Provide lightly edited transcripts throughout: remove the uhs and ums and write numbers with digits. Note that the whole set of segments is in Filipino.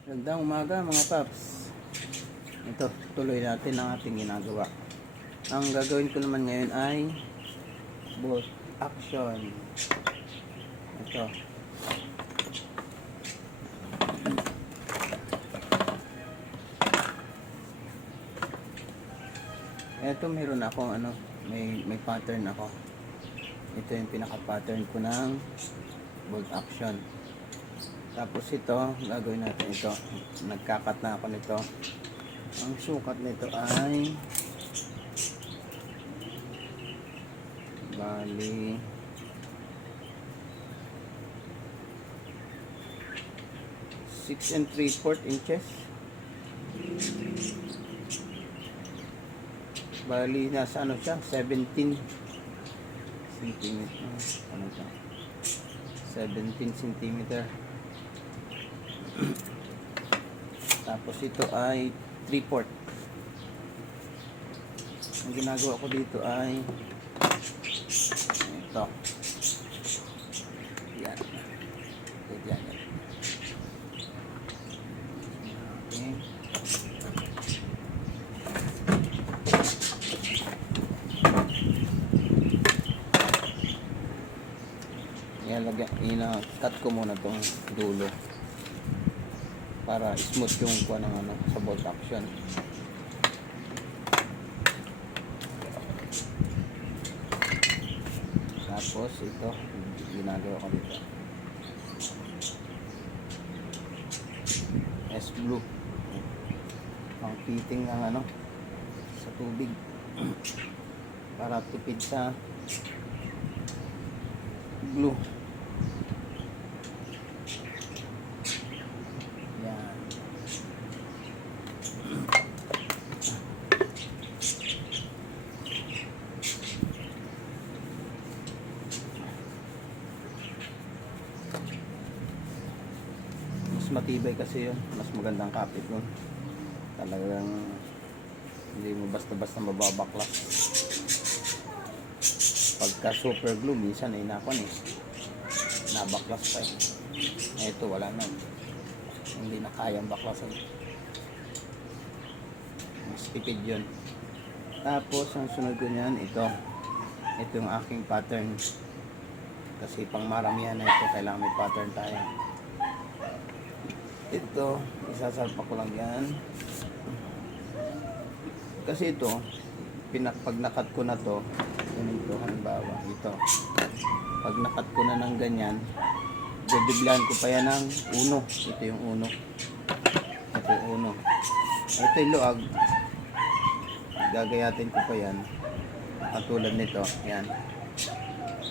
Magandang umaga mga paps. Ito, tuloy natin ang ating ginagawa. Ang gagawin ko naman ngayon ay bolt action. Ito. Ito meron akong may pattern ako. Ito yung pinaka-pattern ko ng bolt action. Tapos ito, gagawin natin ito. Nagkakat na ako nito. Ang sukat nito ay bali 6 3/4 inches. Bali nasa siya, 17 centimeter. 17 centimeter. Tapos ito ay 3/4. Ang ginagawa ko dito ay ito. Yan. Yan. Okay. Ina-cut ko muna tong dulo para smooth yung kuha ng sa bolt action. Tapos ito ginagawa ko dito S-glue pang fitting ng sa tubig para tipid sa glue. Yan. Mas matibay kasi yun, mas magandang kapit nun. Talagang hindi mo basta-basta mababaklas. Pagka super glue minsan ay nabaklas pa ito wala na, hindi na kayang baklasan, mas tipid yun. Tapos ang sunod ko niyan, ito yung aking pattern kasi pang maramihan na ito, kailangan may pattern tayo. Ito isasalpa ko lang yan kasi ito pag nakat ko na to, ganito halimbawa ito, pag nakat ko na ng ganyan, bibiglan ko pa yan ng uno. Ito yung uno, ito yung luag, gagayatin ko pa yan katulad nito, yan,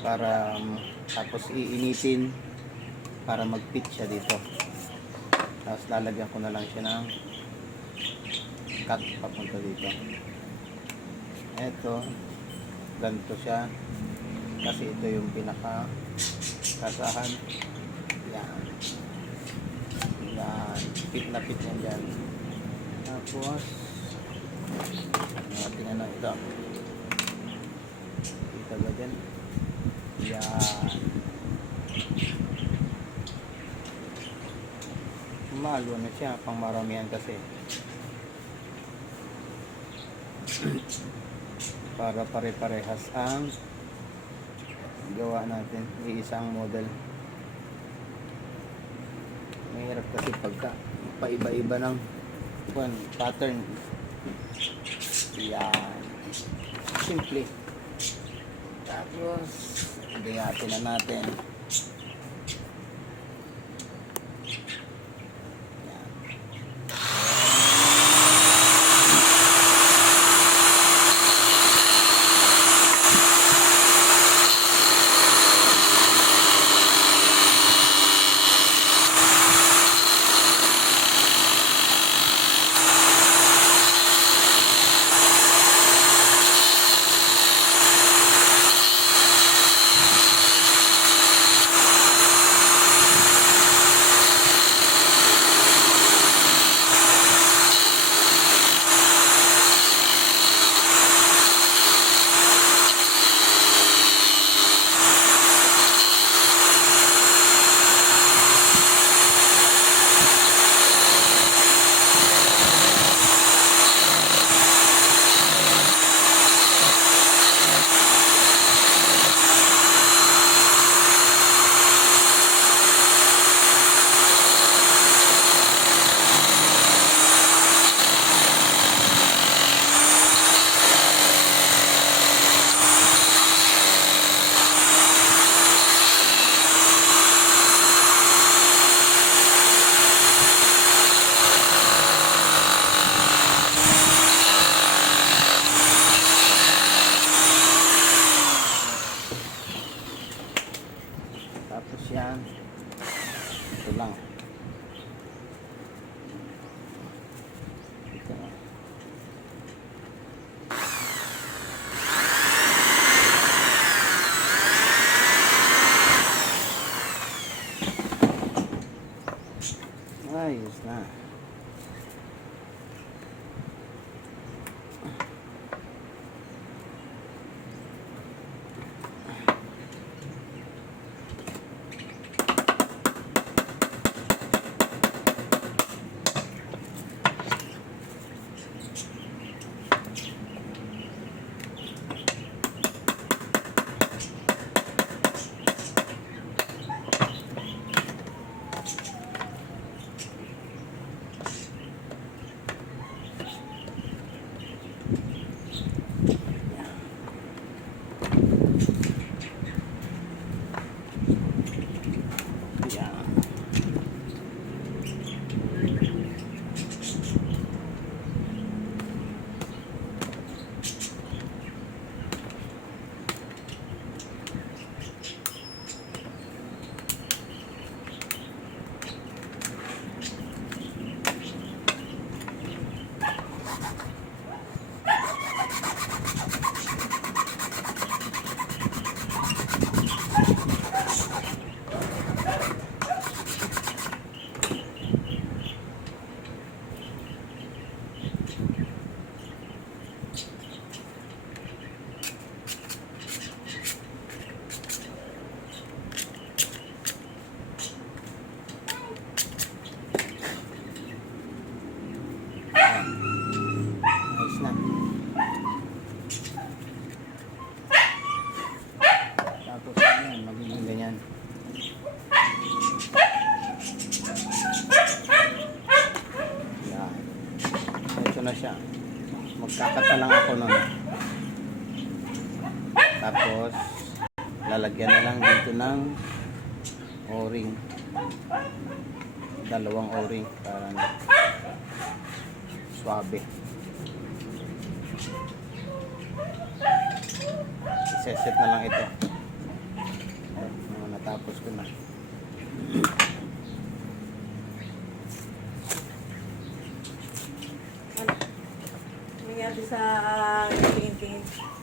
para tapos iinitin para mag-fit siya dito. Tapos lalagyan ko na lang siya ng cut papunta dito. Ito ganito siya kasi ito yung pinaka kasahan. Yan, fit na fit yan dyan. Tapos natin ito, kita ba dyan? Yan, malo na siya, pang maramihan kasi para pare-parehas ang gawa natin, isang model. Mahirap kasi pagka paiba-iba ng pattern. Yan, simple. Tapos gayatin na natin. Ayos na. Yan. Ayos na. Tapos yan, magiging ganyan. Yan. Ito na siya. Magkakata lang ako nun. Tapos, lalagyan na lang dito ng o-ring. Dalawang o-ring para na swabe. Iseset na lang ito. Natapos ko na. Nangyari sa tingin-tingin.